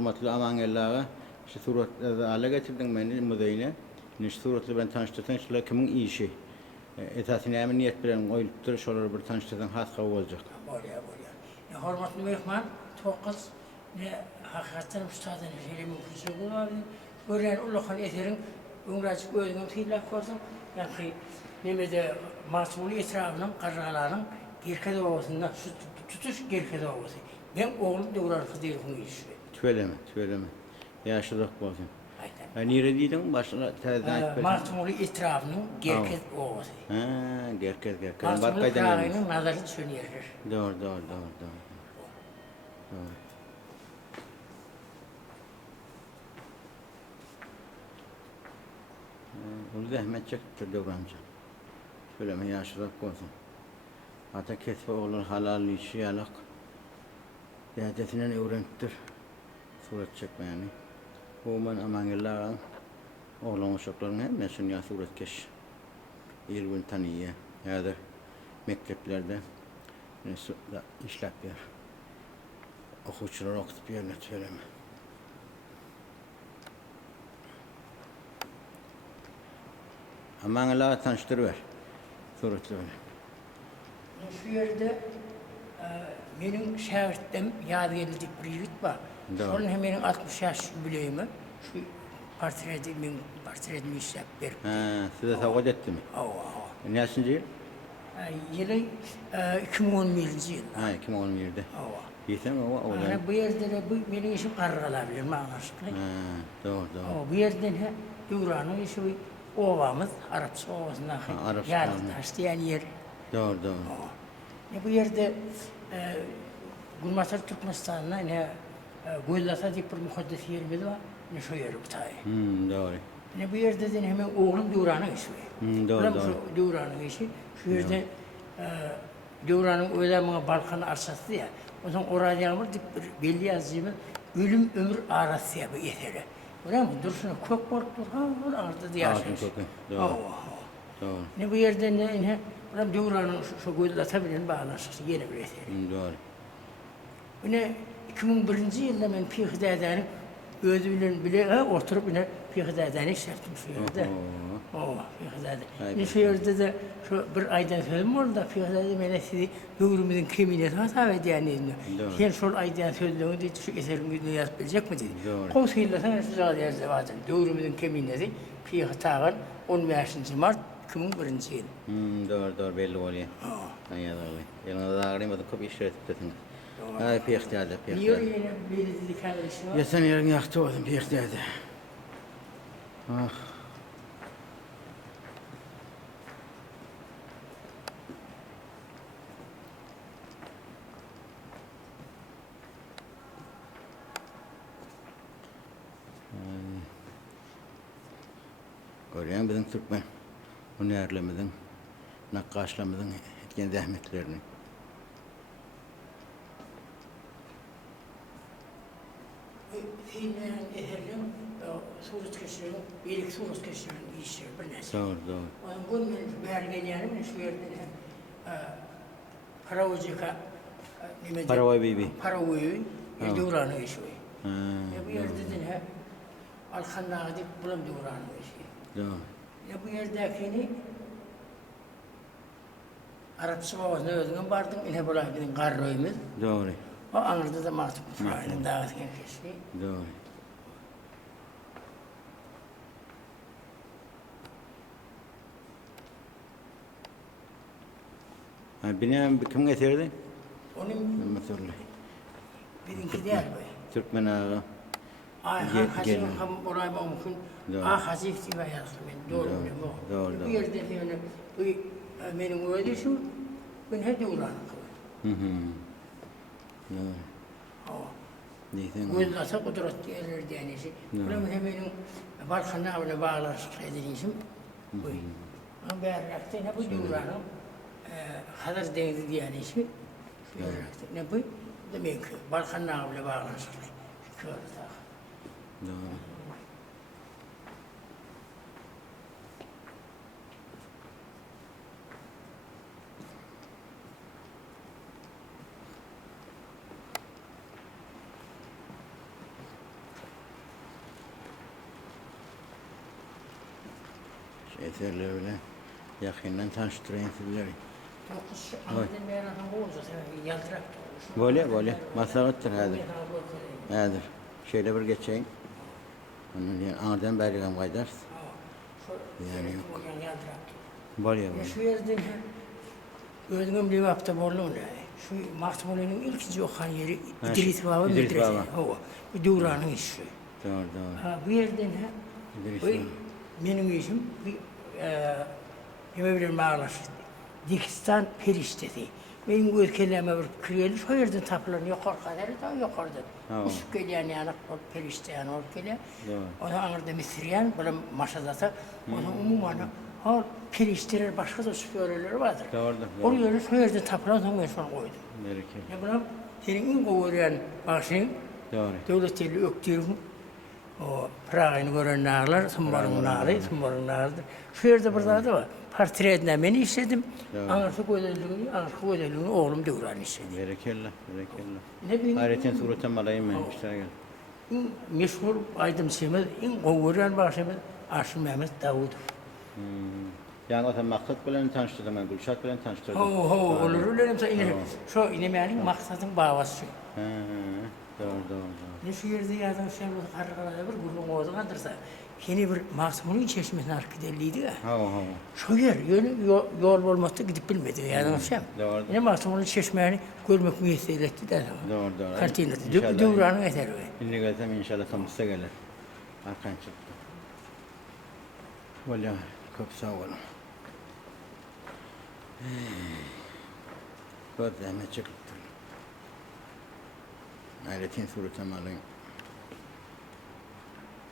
hormatly amangellaga şu suratlarda ala getirdin beni müdeyine. Ne suratlı ben tanıştırsan şöyle kimin işi. Esasında emin niyet bilen oyuluptur şolar bir tanıştırsan haska olacak. Oraya. Hormatly mehman, toqız ne hakikaten ustadın şöyle mümkünse var. Gören Allah'ın eserin öňräçik özüňiň tillak görsün. Yani nemede mas'uli etrafının qarralarının gerkede olmasında tutuş gerkede olması. Ben oğlum döwrar hyzyrlygyny işi. Tüeleme. Yaşlılık bolsun. Nere diýdiň başla täze aýtpa. Mas'uli etrafının gerked olması. Gerked. Mas'uli etrafının nazary düşenýär. Doğru. Ulu zahmet çektir Devrancı. Söyleme yaşlılık olsun. Ata kesfe olur halal işi yalık. Değerlisinden öğrenittir. Suret çekmeyeni. Oğman amangillağın oğlan uşaklarının hem mesunya suret keş. İlgün tanıyya. Yadır mekteplerde işlep yer. Okuçular okutup yerine söyleme. Amangillağın tanıştırıver. Suretlerini. Şu yerde benim şagirdim yadigarlyk bir ýigit bar. Onun hem benim 60 yaş jubileyimi şu portretimi işlep berip. Size sowgat etdimi? Näçinji ýyl? Ýyly 2011-nji ýyl. 2011-de. Ýetem Ana bu ýerde de bu meniň işim garrygalar bilen maňaşykly. Doğru. Bu ýerden Döwranyň işi obamız Arapça obasynda ýardaşdy ýani ýer. Doğru. Bu yerde Gülmasar Türkmenistan'da ne Gollasa diye bir mukaddes yerimiz var. Ne şu yer butay. Doğru. Ne bu yerde de hemen oğlum Döwranyň işi. Doğru. Döwranyň işi. Şu yerde Döwranyň öýlemine balkany arşasy ya. O zaman oraya ýalmar dip bir belli ýazýymy ölüm ömür arasy bu ýeteri. Öyle mi? Dursun kök bolup durhan arda diýýär. Doğru. Ne bu yerde ne Ram Döwranyň şu Gollasa bilen baglanşyk ýene bir ýeteri. Doğru. Yine 2001-nji ýylda men Pixdädäni özü bilen bile oturup yine Pixdädäni işlepdim şu ýerde. Pixdäde. Şu ýerde de şu bir aýdan sözüm boldy da Pixdäde mene sizi döwrümizin kemine hasap edýäni. Sen şol aýdan sözlerini şu eserimizde ýazyp biljekmi dedi. Gows ýylda şu zat ýazdy. Döwrümizin keminesi Pixdäden 15-nji mart 2001-nji ýyl. Doğru belli bolýar. Aýaly. Ýalňyza agrymadan köp iş etdiň. Pixdäde. Niye öyle belirlilik alışı var? Ya sen yerin yaktı oldun Pixdäde. Görýän biziň türkmen hünärlimizin, nakkaşlamyzyň etken zähmetlerini. Filmlerin eserim, suret keşirin, birlik suret keşirin işi bir näse. Doğru. Onun men bäri gelýänim şu ýerde Parawojika nime? Parawoy bibi. Parawoy, Döwranyň işi. Bu ýerde de Alxannagy dip bulan Döwranyň işi. Doğru. Bu ýerdäkini Arapça bawasyna özüňe bardyň, ine bolan biziň garryýymyz. Doğru. O anırda da matip Fırail'in davet gelmişti. Doğru. Binem kim getirdi? Onun Mesulü. bizimki değil bu. Türkmen ağa. Hazif ham oraya mümkün. Hazif diye yazdım ben. Doğru mu? Doğru. Bu yerde yani bu benim ödüşüm ben hep Döwranyň. Doğru. Gollasa kudret diýerler diýenisi. Bular hemen balkana öyle bağlar edilişim. Bu. Ama bärakda ne bu Döwranyň hazır deňizi diýenisi. Ne bu? Demek ki balkana öyle bağlanşyk. Doğru. Eserler bile yakından tanıştırayım sizleri. Dokuz anadın meğer adam olacak. Yaldırak Böyle maslahattır hadir. Hadir. Şöyle bir geçeyim. Onun diye anadan berigen kaydar. Yani yok. Böyle. Şu yerden özgüm bir hafta borluğun. Şu Mahtumlu'nun ilk yokan yeri İdris Baba İdris medrese. Baba. O. Bu Duran'ın işi. Doğru. Ha bu yerden İdris bu Baba. benim işim yemeğiyle mağlaş. Dikistan periştesi. Benim ülkelerime bir kriyeli şu yerden tapılanıyor korkaları da yukarıdan. Ha. Uçup geliyor yani perişte yani ülkeler. Doğru. O da anırda Misriyan, böyle maşada da. O da umuman o perişteler başka da süpürgeleri vardır. Doğru. Oraya şu yerden tapılan sonra sonra koydum. Berekeli. Ya buna senin en kovuyan başın Doğru. devletleri öktürüm. O Prag'ını gören nağlar, Tumbar'ın nağıdır. Şu yerde burada da var. Portretinden beni işledim. Evet. Anarşı Koydeliğini oğlum Devran işledi. Berekeli. Ne bileyim, Hayretin suratan malayım ben işte gel. en meşhur aydım şeyimiz, en kovuyan başımız Aşım Mehmet Davudov. Yani o zaman maksat bilen tanıştırdım ben, Gülşat bilen tanıştırdım. Olur öyle. Şu inemeyenin maksadın bağvası. Doğru. Ne şu yerde yazan şey bu karıklarda bir gurur oğuzun adırsa. Yeni bir Mahsum'un çeşmesinin arkadelliydi ya. Şu yer, yol olmazsa gidip bilmedi yani şey. Doğru. Yine Mahsum'un çeşmesini görmek müyesser etti de. Doğru. Kartinatı. Devranın eseri ve. Şimdi gelsem inşallah Thomas'a gelir. Arkan çıktı. Valla çok sağ olun. Gözlerime çıktı. Hayretin suratan malayım.